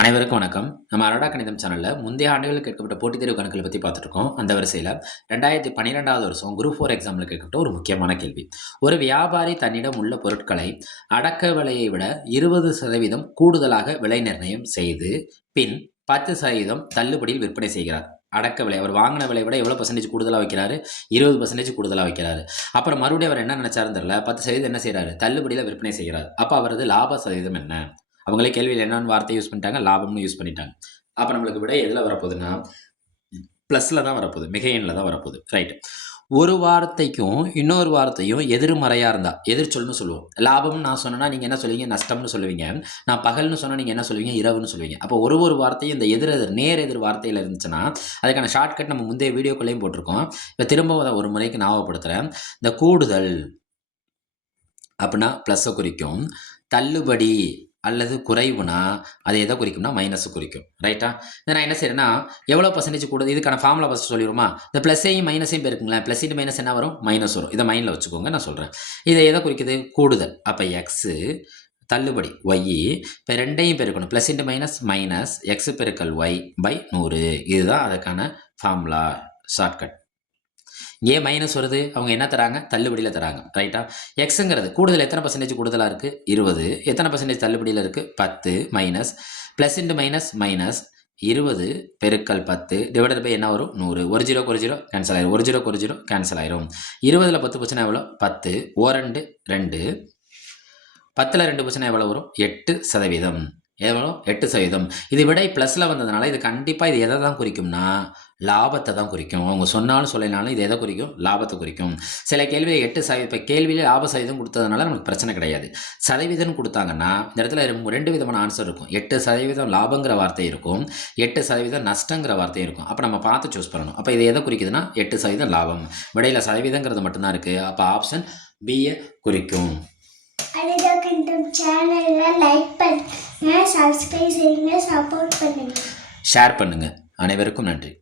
அனைவருக்கும் வணக்கம். நம்ம அரோடா கணிதம் சேனலில் முந்தைய ஆண்டுகளில் கேட்கப்பட்ட போட்டித் தேர்வு கணக்குகளை பற்றி பார்த்துருக்கோம் அந்த வரிசையில் ரெண்டாயிரத்தி பன்னிரெண்டாவது வருஷம் குரூப் ஃபோர் எக்ஸாமில் கேட்கப்பட்ட ஒரு முக்கியமான கேள்வி. ஒரு வியாபாரி தன்னிடம் உள்ள பொருட்களை அடக்க விலையை விட இருபது சதவீதம் கூடுதலாக விலை நிர்ணயம் செய்து பின் பத்து சதவீதம் தள்ளுபடியில் விற்பனை செய்கிறார். அடக்க விலை அவர் வாங்கின விலை விட எவ்வளோ பர்சன்டேஜ் கூடுதலாக வைக்கிறாரு? இருபது பர்சன்டேஜ் கூடுதலாக வைக்கிறாரு. அப்புறம் மறுபடியும் அவர் என்ன நினச்சாருன்னு தெரியல பத்து சதவீதம் என்ன செய்கிறாரு தள்ளுபடியில் விற்பனை செய்கிறார். அப்போ அவரது லாப சதவீதம் என்ன? அவங்களே கேள்வியில் என்னென்னு வார்த்தை யூஸ் பண்ணிட்டாங்க? லாபம்னு யூஸ் பண்ணிட்டாங்க. அப்போ நம்மளுக்கு விட எதில் வரப்போகுதுன்னா ப்ளஸில் தான் வரப்போகுது மிகையனில் தான் வரப்போகுது. ரைட் ஒரு வார்த்தைக்கும் இன்னொரு வார்த்தையும் எதிர்மறையாக இருந்தால் எதிர்ச்சொல்னு சொல்லுவோம். லாபம்னு நான் சொன்னேன்னா நீங்கள் என்ன சொல்லுவீங்க? நஷ்டம்னு சொல்லுவீங்க. நான் பகல்னு சொன்னால் நீங்கள் என்ன சொல்லுவீங்க? இரவுன்னு சொல்லுவீங்க. அப்போ ஒரு ஒரு வார்த்தையும் இந்த எதிர் எதிர் நேர் எதிர் வார்த்தையில் இருந்துச்சுன்னா அதுக்கான ஷார்ட்கட் நம்ம முந்தைய வீடியோக்குள்ளேயும் போட்டிருக்கோம். இப்போ திரும்ப அதை ஒரு முறைக்கு ஞாபகப்படுத்துகிறேன் இந்த கூடுதல் அப்படின்னா ப்ளஸ்ஸை குறிக்கும். தள்ளுபடி அல்லது குறைவுனா அது எதை குறிக்கும்னா மைனஸ் குறிக்கும். ரைட்டா இதை நான் என்ன செய்யறேன்னா எவ்வளோ பர்சன்டேஜ் கூட இதுக்கான ஃபார்முலா ஃபஸ்ட் சொல்லிடுமா இந்த ப்ளஸ்ஸையும் மைனஸையும் பேருக்குங்களேன். ப்ளஸ் இன்ட்டு மைனஸ் என்ன வரும்? மைனஸ் வரும். இதை மைண்டில் வச்சுக்கோங்க நான் சொல்கிறேன் இதை எதை குறிக்குது? கூடுதல். அப்போ எக்ஸு தள்ளுபடி ஒய் இப்போ ரெண்டையும் பெருக்கணும். Plus into minus minus X பெருக்கல் ஒய் பை நூறு. இதுதான் அதுக்கான ஃபார்முலா ஷார்ட்கட் ஏன் மைனஸ் வருது. அவங்க என்ன தராங்க? தள்ளுபடியில் தராங்க. ரைட்டா எக்ஸுங்கிறது கூடுதல் எத்தனை பர்சன்டேஜ் கூடுதலாக இருக்குது இருபது. எத்தனை பர்சன்டேஜ் தள்ளுபடியில் இருக்குது பத்து. Minus plus into minus minus இருபது பெருக்கல் பத்து. டிவைடட் பை என்ன வரும்? நூறு. ஒரு ஜீரோக்கு ஒரு ஜீரோ கேன்சல் ஆயிரும். ஒரு ஜீரோக்கு ஒரு ஜீரோ கேன்சல் ஆயிரும். இருபதில் பத்து பர்சன்ட் எவ்வளோ? பத்து. ஓ ரெண்டு ரெண்டு. பத்தில் ரெண்டு பர்சன்ட் எவ்வளோ வரும்? எட்டு சதவீதம். எவ்வளோ எட்டு சதவீதம். இது விடை ப்ளஸில் வந்ததுனால இது கண்டிப்பாக இது எதை தான் குறிக்கும்னா லாபத்தை தான் குறிக்கும். அவங்க சொன்னாலும் சொல்லினாலும் இது எதை குறிக்கும்? லாபத்தை குறிக்கும். சில கேள்வியை எட்டு சதவீதம் இப்போ கேள்வியில் லாப சதவீதம் கொடுத்ததுனால நமக்கு பிரச்சனை கிடையாது. சதவீதம் கொடுத்தாங்கன்னா இந்த இடத்துல ரெண்டு விதமான ஆன்சர் இருக்கும். எட்டு சதவீதம் லாபங்கிற வார்த்தை இருக்கும். எட்டு சதவீதம் நஷ்டங்கிற வார்த்தை இருக்கும். அப்போ நம்ம பார்த்து சூஸ் பண்ணணும். அப்போ இது எதை குறிக்குதுன்னா எட்டு சதவீதம் லாபம். விடையில் சதவீதங்கிறது மட்டும்தான் இருக்குது அப்போ ஆப்ஷன் பிஏ குறிக்கும். சேனலில் லைக் பண்ணுங்க சப்ஸ்கிரைப் செய்யுங்க சப்போர்ட் பண்ணுங்க. ஷேர் பண்ணுங்கள் அனைவருக்கும் நன்றி.